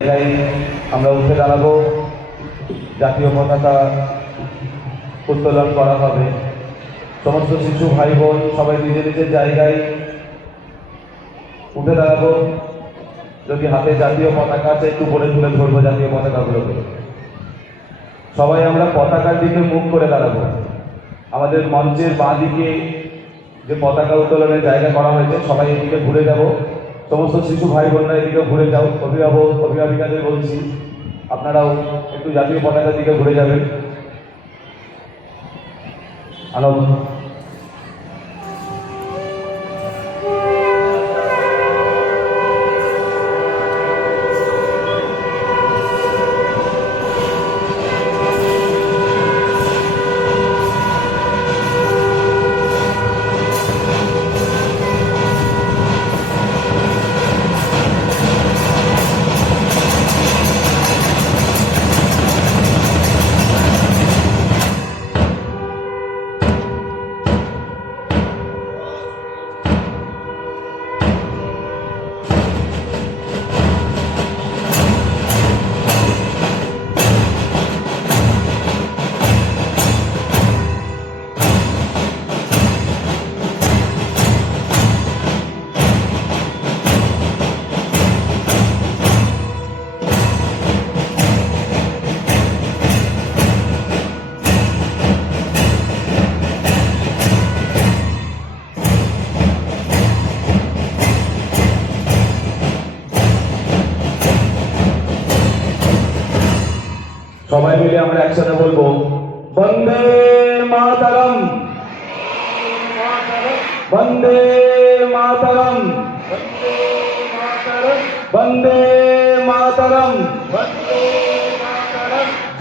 জায়গায় আমরা উঠে দাঁড়াবো, জাতীয় পতাকা উত্তোলন করা হবে। সমস্ত শিশু ভাই বোন সবাই নিজের নিজের জায়গায় উঠে দাঁড়াবো। যদি হাতে জাতীয় পতাকা আছে একটু উপরে তুলে ধরবো জাতীয় পতাকাগুলোকে। সবাই আমরা পতাকার দিকে মুখ করে দাঁড়াবো। আমাদের মঞ্চের বাঁ দিকে যে পতাকা উত্তোলনের জায়গা করা হয়েছে সবাই এদিকে ঘুরে যাব। সমস্ত শিশু ভাই বোনরা এদিকে ঘুরে যাও। অভিভাবিকাদের বলছি আপনারাও একটু জাতীয় পতাকার দিকে ঘুরে যাবেন। আনন্দ সবাই মিলে আমরা একসাথে বলবো বন্দে মাতরম, বন্দে মাতরম, বন্দে মাতরম,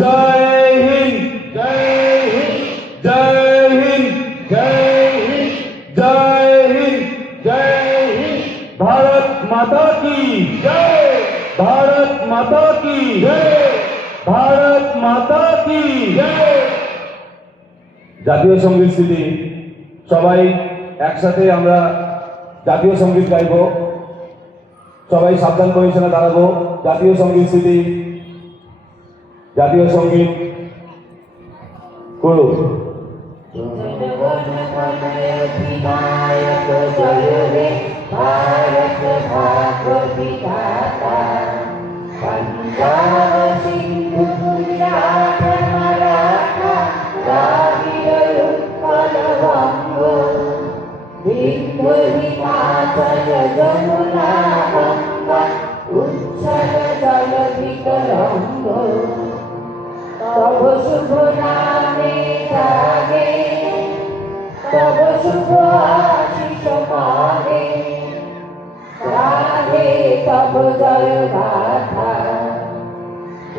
জয় হিন্দ, জয় হিন্দ, জয় হিন্দ, জয় হিন্দ, জয় হিন্দ, জয় হিন্দ। ভারত মাতা কি জয়, ভারত মাতা কি জয়, ভারত মাতা কি জয়। জাতীয় সঙ্গীত স্থিতি, সবাই একসাথে আমরা জাতীয় সঙ্গীত গাইব। সবাই সাবধান পজিশনে দাঁড়াবো। জাতীয় সঙ্গীত স্থিতি, জাতীয় সঙ্গীত করুন। भारत भाग्य विधाता, पंजाब सिंधु गुजरात मराठा द्राविड़ उत्कल बंग, विंध्य हिमाचल जमुना गंगा उच्छल जलधि तरंग। तब शुभ नामे जागे, तब शुभ आशीष पागे, गाहे तब जय गाथा।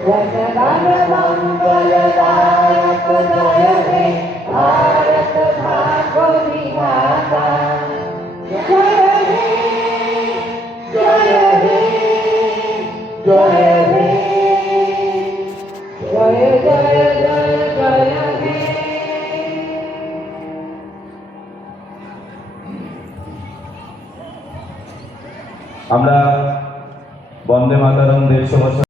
जन गण मंगलदायक जय हे भारत भाग्य विधाता। जय हे, जय हे, जय हे, जय जय जय जय हे। আমরা বন্দে মাতরম 150 বছর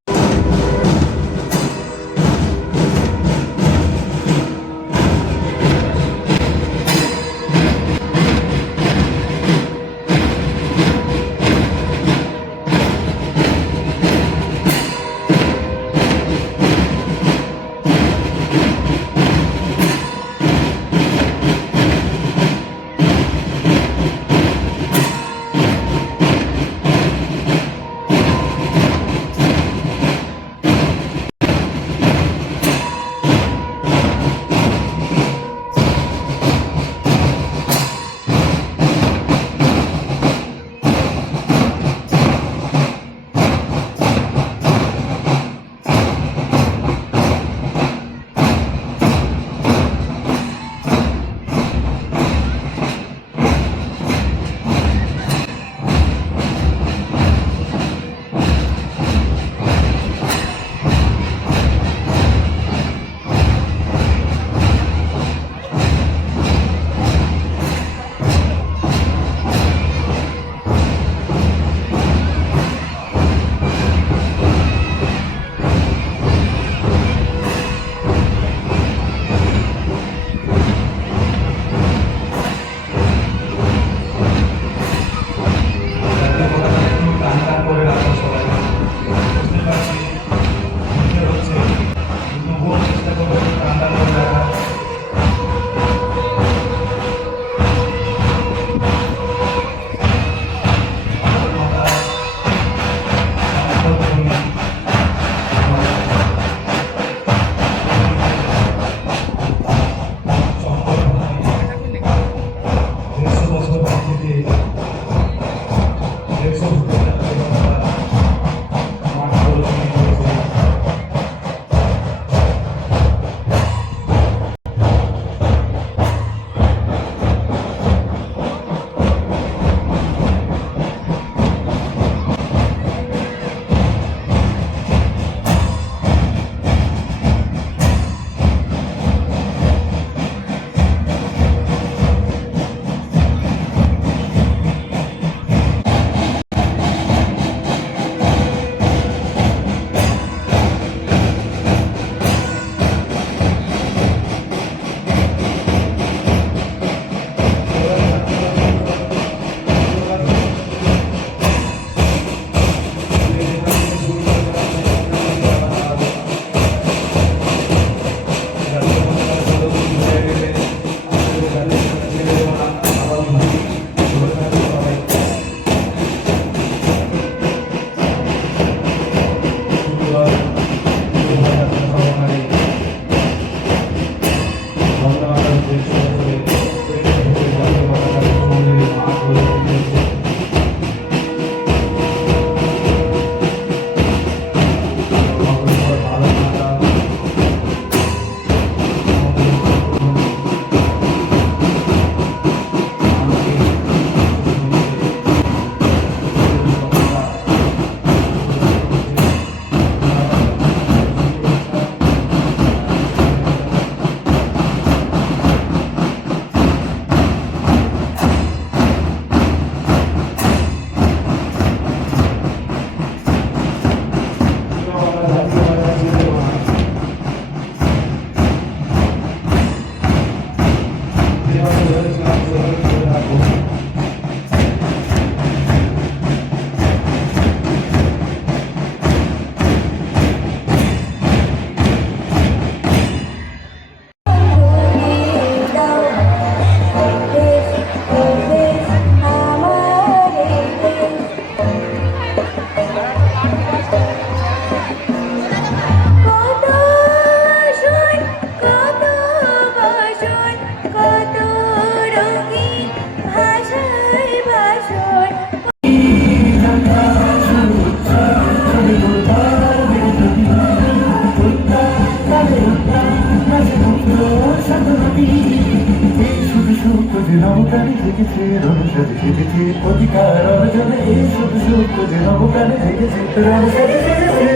নবপ্রাণী জেগেছে রণসাজে সেজেছে অধিকার অর্জনে এই শুধু সত্য যে নবপ্রাণী জেগেছে রণসাজে সেজেছে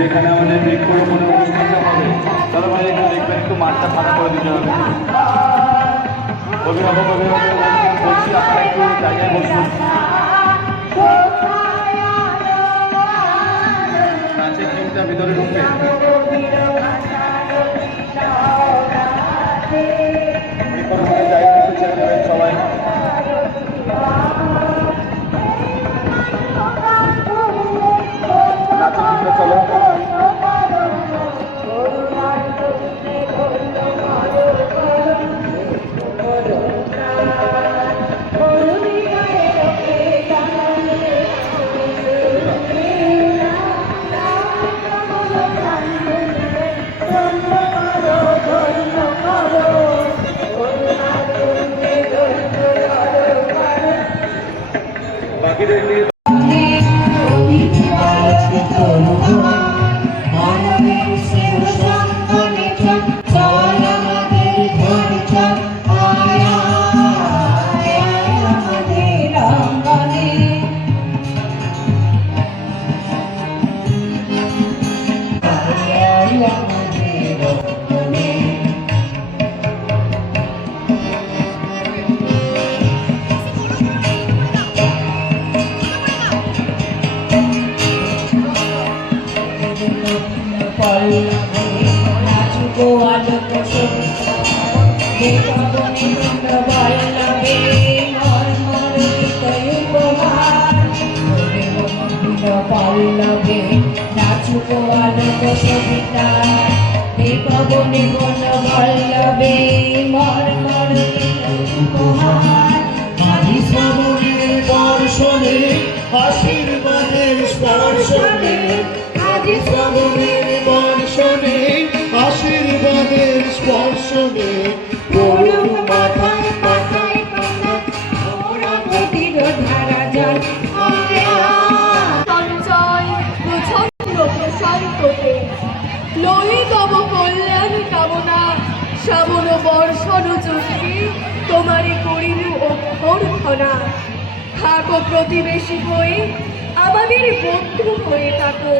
যেখানে আমাদের বৃক্ষরোপণ অনুষ্ঠানটা হবে, তারা মানে এখানে দেখবেন একটু মাঠটা ফাঁকা করে দিতে হবে। অভিভাবক বলছি আপনারা একটু জায়গায় বসুন। নাচের টিমটা ভিতরে ঢুকবে। জায়গা একটু ছেড়ে দেবেন সবাই। নাচের টিমটা চলো। বাকিদের নিয়ে পল্লবে নাচুক আলোক সবিতা দীপবনে বন পল্লবে মর্মর উপহার আদি শ্রাবণের দর্শনে আশীর্বাদের স্পর্শনে আদি শ্রাবণের দর্শনে আশীর্বাদের স্পর্শনে পরম মাথায় মাথায় কাঁদা ওরা গতির ধারা জল সঞ্চয় প্রচন্ড প্রশান্ততে লই তব কল্যাণ কামনা শ্রাবণ বর্ষণ চোখে তোমারে করিল অভ্যর্থনা। থাকো প্রতিবেশী হয়ে আমাদের বন্ধু হয়ে থাকো,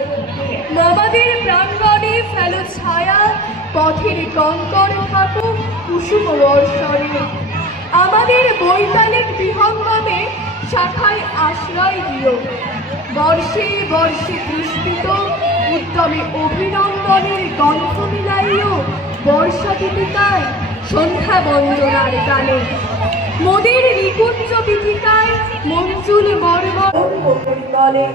আমাদের প্রাঙ্গণে ফেলো ছায়া পথের কঙ্কর থাকো কুসুম বর্ষণে। আমাদের বৈতালিক বিহঙ্গমে শাখায় আশ্রয় দিও, বর্ষে বর্ষে পুষ্পিত উদ্যমে অভিনন্দনের গন্ধ মিলাইও বর্ষা গীতিকায় সন্ধ্যা বন্দনার গানে। মোদের নিকুঞ্জ বিথিকায় মঞ্জুল মর্ম দলে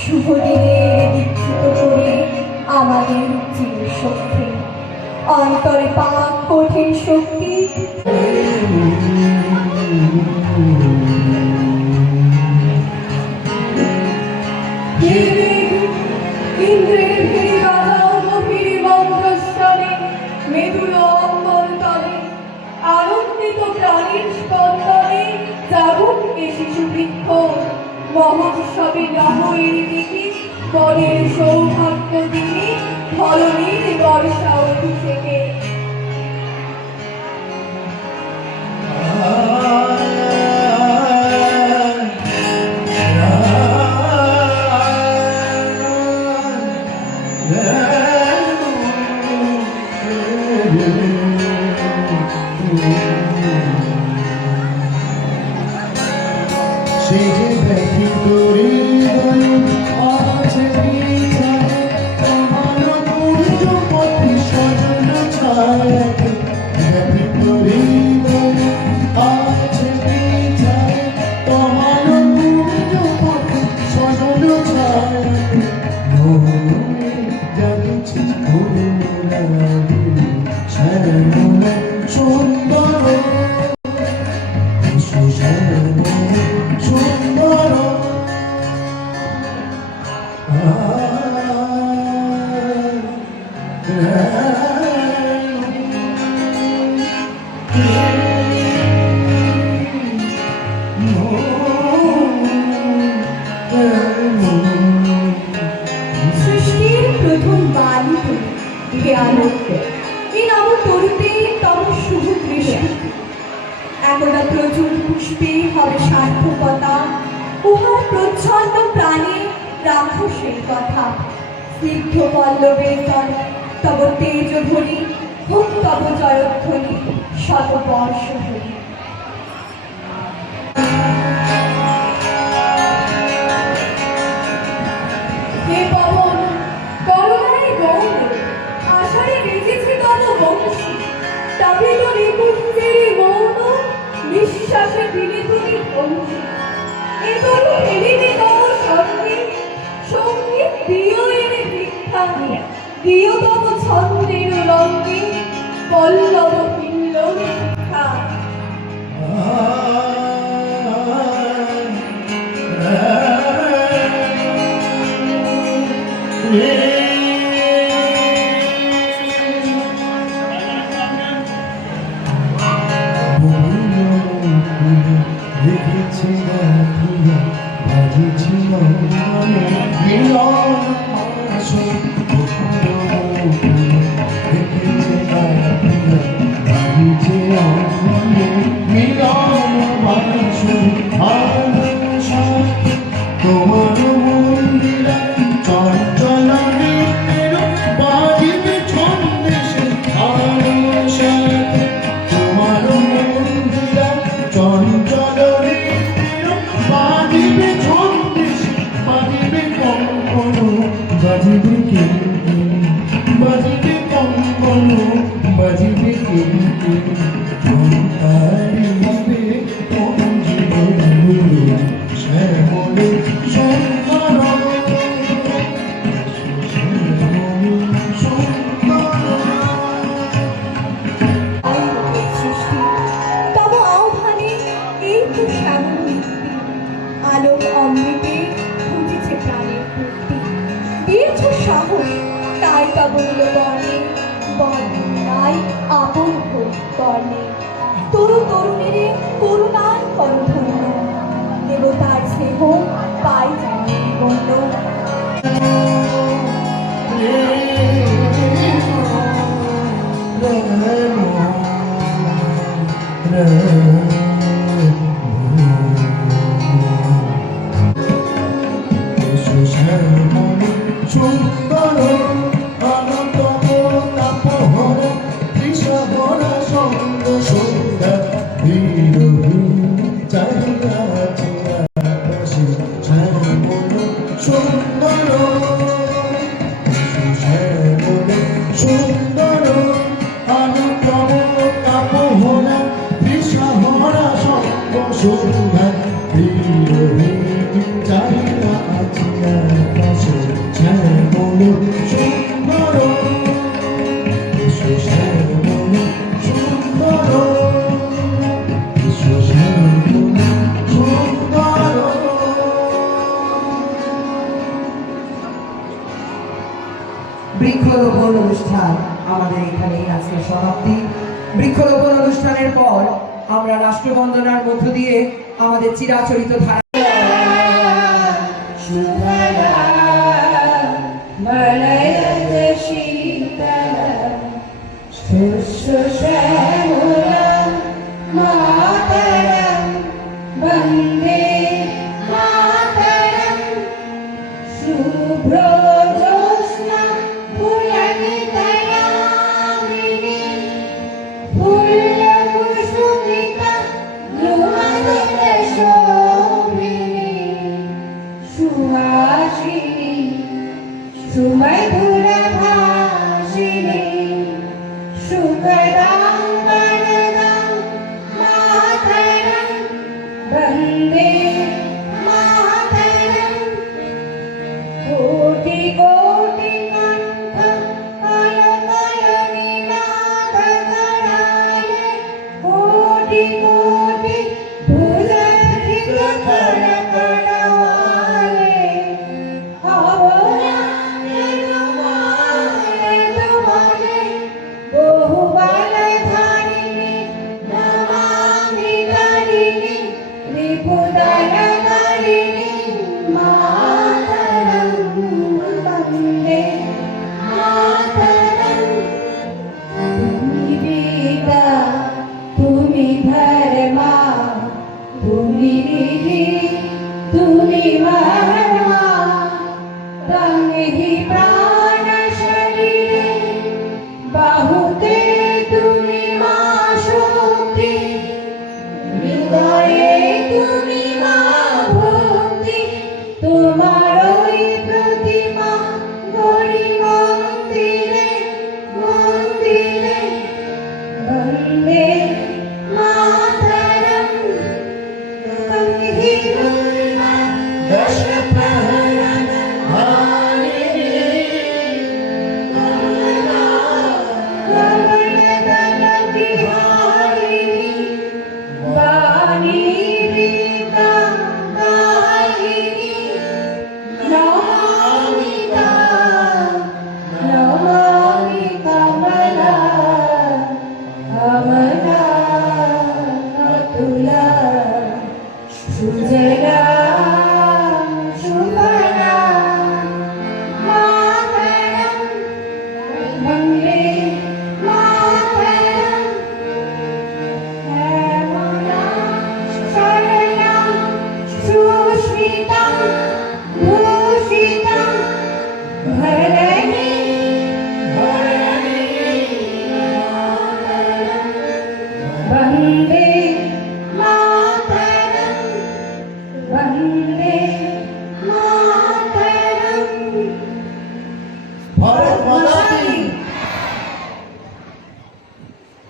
শুভ দিনের দীক্ষিত করে আমাদের চিরশক্তি অন্তরে পাক কঠিন শক্তি ইন্দ্রের ভিড়ি বাজাও গভীর মন্ত্রস্বরে মেদুর অম্বর তলে আনন্দিত প্রাণীর স্পন্দনে জাগুক এ শিশু বৃক্ষ মহোৎসবে নহের দিকে বনের সৌভাগ্য দিনে ফলনের বর্ষা অভিষেকে। সে যে ব্যথিত হৃদয় আছে বিছানে তোমার পূর্য পথে সজন ছায় ব্যথিত হৃদয় আছে বিছানে তোমার পূর্য পথে সজন পুষ্পেই হবে সার্থকতা, উহার প্রচ্ছন্ন প্রাণে রাখো সেই কথা। স্নিগ্ধ পল্লবের তরে তব তেজ ধ্বনি, হোক তব জয়ধ্বনি শত বর্ষ ধরি। হে পবন করুণায় গৌর, আষাঢ়ে বেজেছে তব বংশী, তাপিত নিকুঞ্জের মৌন, নিঃশ্বাসে দিলে তুমি ধ্বংসী। এ তরু ফেলিবে তব সঙ্গে, সঙ্গীত দিও এনে ভিক্ষা, দিও তব ছন্দের রঙ্গে, পল্লব হিল্লোল শিক্ষা। দেখেছি না বাজেছি মনে মিলন আসো দেখেছি না বাজেছি মনে মিলন আসো তোমার মন্দিরা চঞ্চল নৃত্যের বাজিবে ছন্দেশে তোমার মন্দিরা চঞ্চল নৃত্যের বাজিবে ছন্দেশে বাজিবে কঙ্কণ বাজিবে কিঙ্কিণী বাজিবে কঙ্কণ বাজিবে কিঙ্কিণী অন্তারিবে পঞ্জীবন শ্যামলে সুন্দর আলোকের সৃষ্টি তব আহ্বানে এই তো শ্যামল মুক্তি, আলোক অমৃতে খুঁজেছে প্রাণের মুক্তি। দিয়েছ সাহস তাই তব বর্ণে, বর্ণে নাই আপন হোক কর্ণে। তরু তরুণীরে করুণার করধন্য, দেবতার স্নেহ পাই জানি বন্য। সুন্দর অনন্ত তাপহর কৃষ্ণধরা সঙ্গ সন্ধ্যা চাহিদা সুন্দর সুন্দর অনন্ত তাপহরা কৃষ্ণধরা সঙ্গ সন্ধ্যা চাহিদা বৃক্ষরোপণ অনুষ্ঠান আমাদের এখানেই আজকে সমাপ্তি। বৃক্ষরোপণ অনুষ্ঠানের পর আমরা রাষ্ট্রবন্দনার মধ্য দিয়ে আমাদের চিরাচরিত ধারা Sushmitam